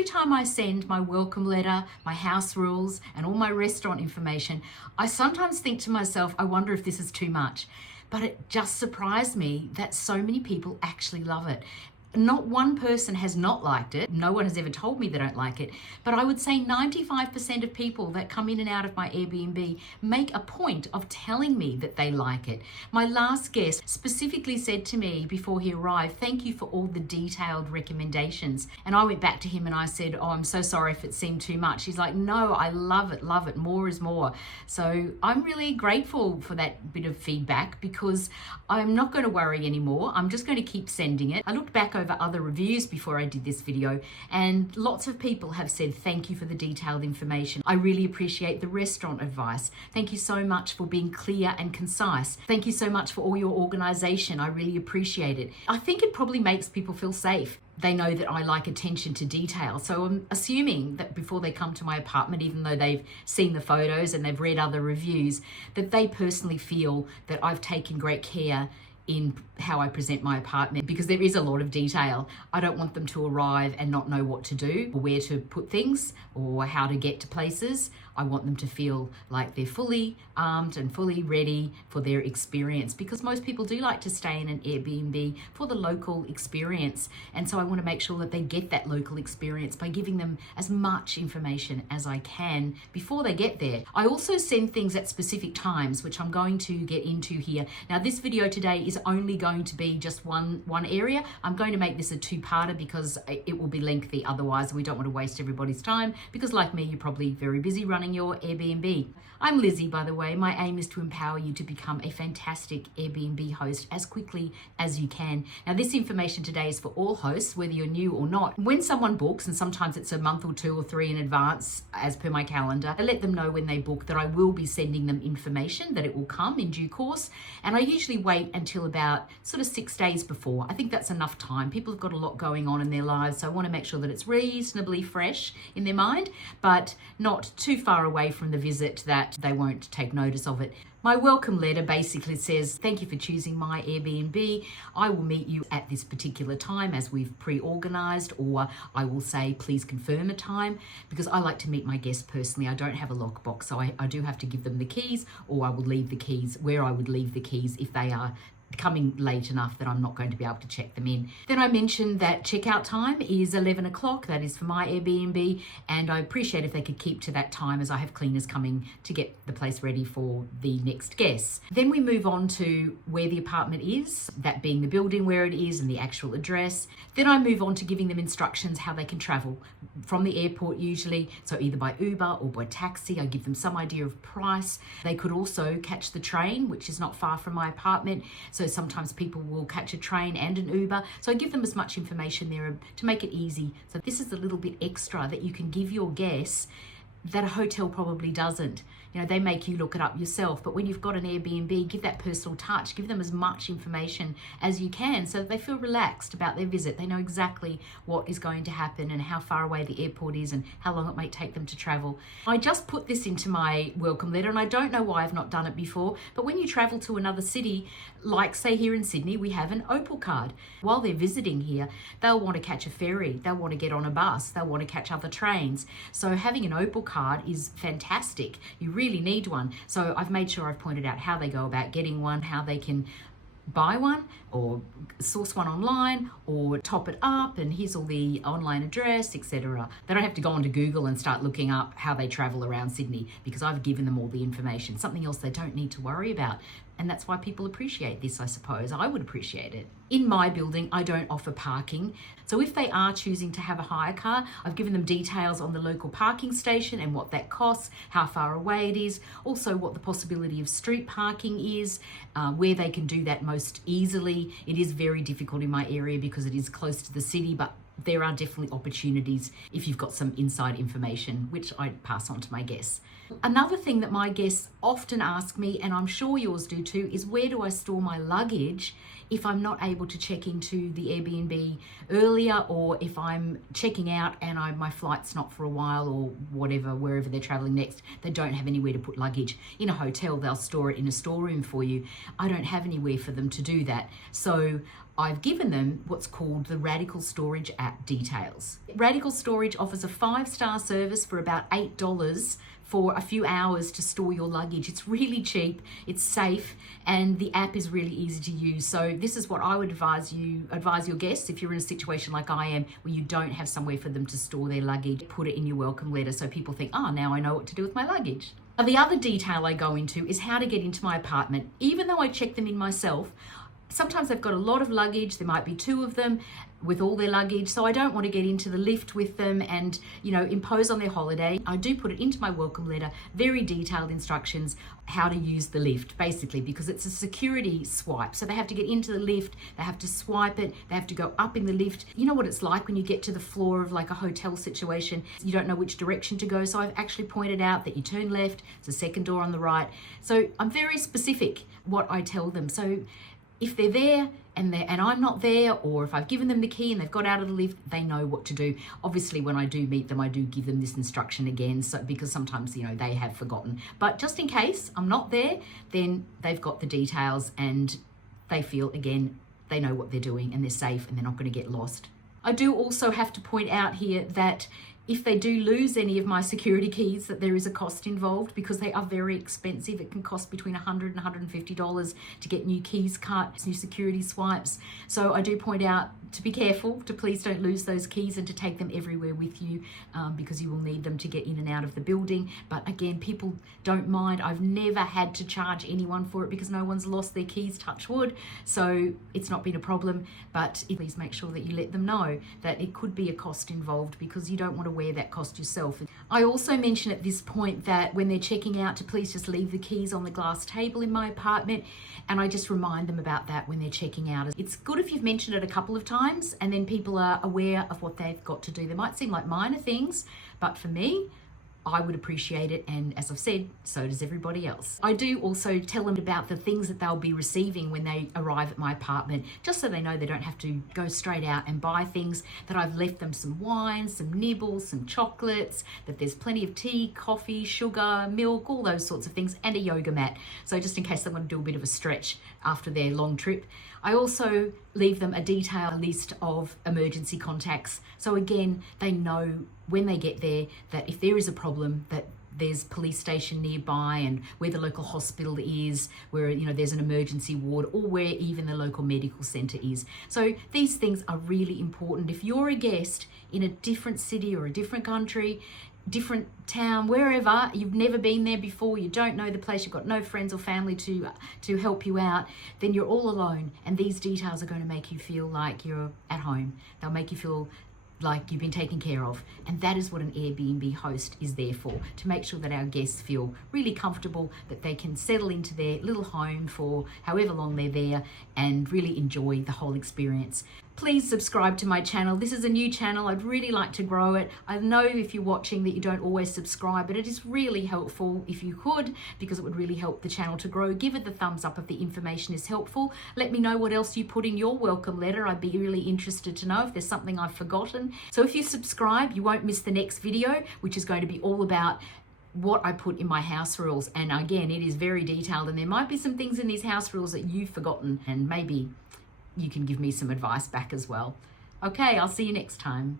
every time I send my welcome letter, my house rules, and all my restaurant information, I sometimes think to myself, I wonder if this is too much. But it just surprised me that so many people actually love it. Not one person has not liked it. No one has ever told me they don't like it. But I would say 95% of people that come in and out of my Airbnb make a point of telling me that they like it. My last guest specifically said to me before he arrived, thank you for all the detailed recommendations. And I went back to him and I said, oh, I'm so sorry if it seemed too much. He's like, no, I love it, love it. More is more. So I'm really grateful for that bit of feedback because I'm not going to worry anymore. I'm just going to keep sending it. I looked back over other reviews before I did this video, and lots of people have said thank you for the detailed information. I really appreciate the restaurant advice. Thank you so much for being clear and concise. Thank you so much for all your organization. I really appreciate it. I think it probably makes people feel safe. They know that I like attention to detail. So I'm assuming that before they come to my apartment, even though they've seen the photos and they've read other reviews, that they personally feel that I've taken great care in how I present my apartment, because there is a lot of detail. I don't want them to arrive and not know what to do or where to put things or how to get to places. I want them to feel like they're fully armed and fully ready for their experience, because most people do like to stay in an Airbnb for the local experience. And so I want to make sure that they get that local experience by giving them as much information as I can before they get there. I also send things at specific times, which I'm going to get into here. Now, this video today is only going to be just one area. I'm going to make this a two-parter because it will be lengthy otherwise. We don't want to waste everybody's time because, like me, you're probably very busy running your Airbnb. I'm Lizzie, by the way. My aim is to empower you to become a fantastic Airbnb host as quickly as you can. Now, this information today is for all hosts, whether you're new or not. When someone books, and sometimes it's a month or 2 or 3 in advance, as per my calendar, I let them know when they book that I will be sending them information, that it will come in due course. And I usually wait until about sort of 6 days before. I think that's enough time. People have got a lot going on in their lives, so I want to make sure that it's reasonably fresh in their mind, but not too far away from the visit that they won't take notice of it. My welcome letter basically says, thank you for choosing my Airbnb. I will meet you at this particular time as we've pre-organized, or I will say, please confirm a time, because I like to meet my guests personally. I don't have a lockbox, so I do have to give them the keys, or I will leave the keys where I would leave the keys if they are coming late enough that I'm not going to be able to check them in. Then I mentioned that checkout time is 11 o'clock. That is for my Airbnb, and I appreciate if they could keep to that time as I have cleaners coming to get the place ready for the next guests. Then we move on to where the apartment is, that being the building where it is and the actual address. Then I move on to giving them instructions how they can travel from the airport usually, so either by Uber or by taxi. I give them some idea of price. They could also catch the train, which is not far from my apartment. So sometimes people will catch a train and an Uber. So I give them as much information there to make it easy. So this is a little bit extra that you can give your guests that a hotel probably doesn't. You know, they make you look it up yourself, but when you've got an Airbnb, give that personal touch, give them as much information as you can so that they feel relaxed about their visit. They know exactly what is going to happen and how far away the airport is and how long it might take them to travel. I just put this into my welcome letter, and I don't know why I've not done it before, but when you travel to another city, like say here in Sydney, we have an Opal card. While they're visiting here, they'll want to catch a ferry, they'll want to get on a bus, they'll want to catch other trains. So having an Opal card is fantastic. You really need one. So I've made sure I've pointed out how they go about getting one, how they can buy one or source one online or top it up, and here's all the online address, etc. They don't have to go onto Google and start looking up how they travel around Sydney, because I've given them all the information. Something else they don't need to worry about. And that's why people appreciate this, I suppose. I would appreciate it. In my building, I don't offer parking. So if they are choosing to have a hire car, I've given them details on the local parking station and what that costs, how far away it is, also what the possibility of street parking is, where they can do that most easily. It is very difficult in my area because it is close to the city, but there are definitely opportunities if you've got some inside information, which I pass on to my guests. Another thing that my guests often ask me, and I'm sure yours do too, is where do I store my luggage if I'm not able to check into the Airbnb earlier, or if I'm checking out and my flight's not for a while, or whatever, wherever they're traveling next, they don't have anywhere to put luggage. In a hotel, they'll store it in a storeroom for you. I don't have anywhere for them to do that. So I've given them what's called the Radical Storage app details. Radical Storage offers a 5-star service for about $8 for a few hours to store your luggage. It's really cheap, it's safe, and the app is really easy to use. So this is what I would advise your guests if you're in a situation like I am, where you don't have somewhere for them to store their luggage. Put it in your welcome letter so people think, oh, now I know what to do with my luggage. Now, the other detail I go into is how to get into my apartment. Even though I check them in myself, sometimes they've got a lot of luggage, there might be 2 of them with all their luggage, so I don't want to get into the lift with them and, impose on their holiday. I do put it into my welcome letter, very detailed instructions how to use the lift, basically, because it's a security swipe. So they have to get into the lift, they have to swipe it, they have to go up in the lift. You know what it's like when you get to the floor of like a hotel situation, you don't know which direction to go. So I've actually pointed out that you turn left, it's the second door on the right. So I'm very specific what I tell them. So if they're there and I'm not there, or if I've given them the key and they've got out of the lift, they know what to do. Obviously, when I do meet them, I do give them this instruction again, so because sometimes they have forgotten. But just in case I'm not there, then they've got the details and they feel, again, they know what they're doing and they're safe and they're not going to get lost. I do also have to point out here that if they do lose any of my security keys, that there is a cost involved because they are very expensive. It can cost between $100 and $150 to get new keys cut, new security swipes. So I do point out to be careful, to please don't lose those keys and to take them everywhere with you because you will need them to get in and out of the building. But again, people don't mind. I've never had to charge anyone for it because no one's lost their keys, touch wood. So it's not been a problem, but please make sure that you let them know that it could be a cost involved because you don't want to wear that cost yourself. I also mention at this point that when they're checking out to please just leave the keys on the glass table in my apartment, and I just remind them about that when they're checking out. It's good if you've mentioned it a couple of times and then people are aware of what they've got to do. They might seem like minor things, but for me, I would appreciate it, and as I've said, so does everybody else. I do also tell them about the things that they'll be receiving when they arrive at my apartment, just so they know they don't have to go straight out and buy things, that I've left them some wine, some nibbles, some chocolates, that there's plenty of tea, coffee, sugar, milk, all those sorts of things, and a yoga mat. So just in case they want to do a bit of a stretch after their long trip. I also leave them a detailed list of emergency contacts. So again, they know when they get there that if there is a problem, that there's police station nearby and where the local hospital is, where there's an emergency ward, or where even the local medical centre is. So these things are really important. If you're a guest in a different city or a different country, different town, wherever, you've never been there before, you don't know the place, you've got no friends or family to help you out, then you're all alone, and these details are going to make you feel like you're at home. They'll make you feel like you've been taken care of, and that is what an Airbnb host is there for, to make sure that our guests feel really comfortable, that they can settle into their little home for however long they're there and really enjoy the whole experience. Please subscribe to my channel. This is a new channel. I'd really like to grow it. I know if you're watching that you don't always subscribe, but it is really helpful if you could, because it would really help the channel to grow. Give it the thumbs up if the information is helpful. Let me know what else you put in your welcome letter. I'd be really interested to know if there's something I've forgotten. So if you subscribe, you won't miss the next video, which is going to be all about what I put in my house rules. And again, it is very detailed, and there might be some things in these house rules that you've forgotten, and maybe you can give me some advice back as well. Okay, I'll see you next time.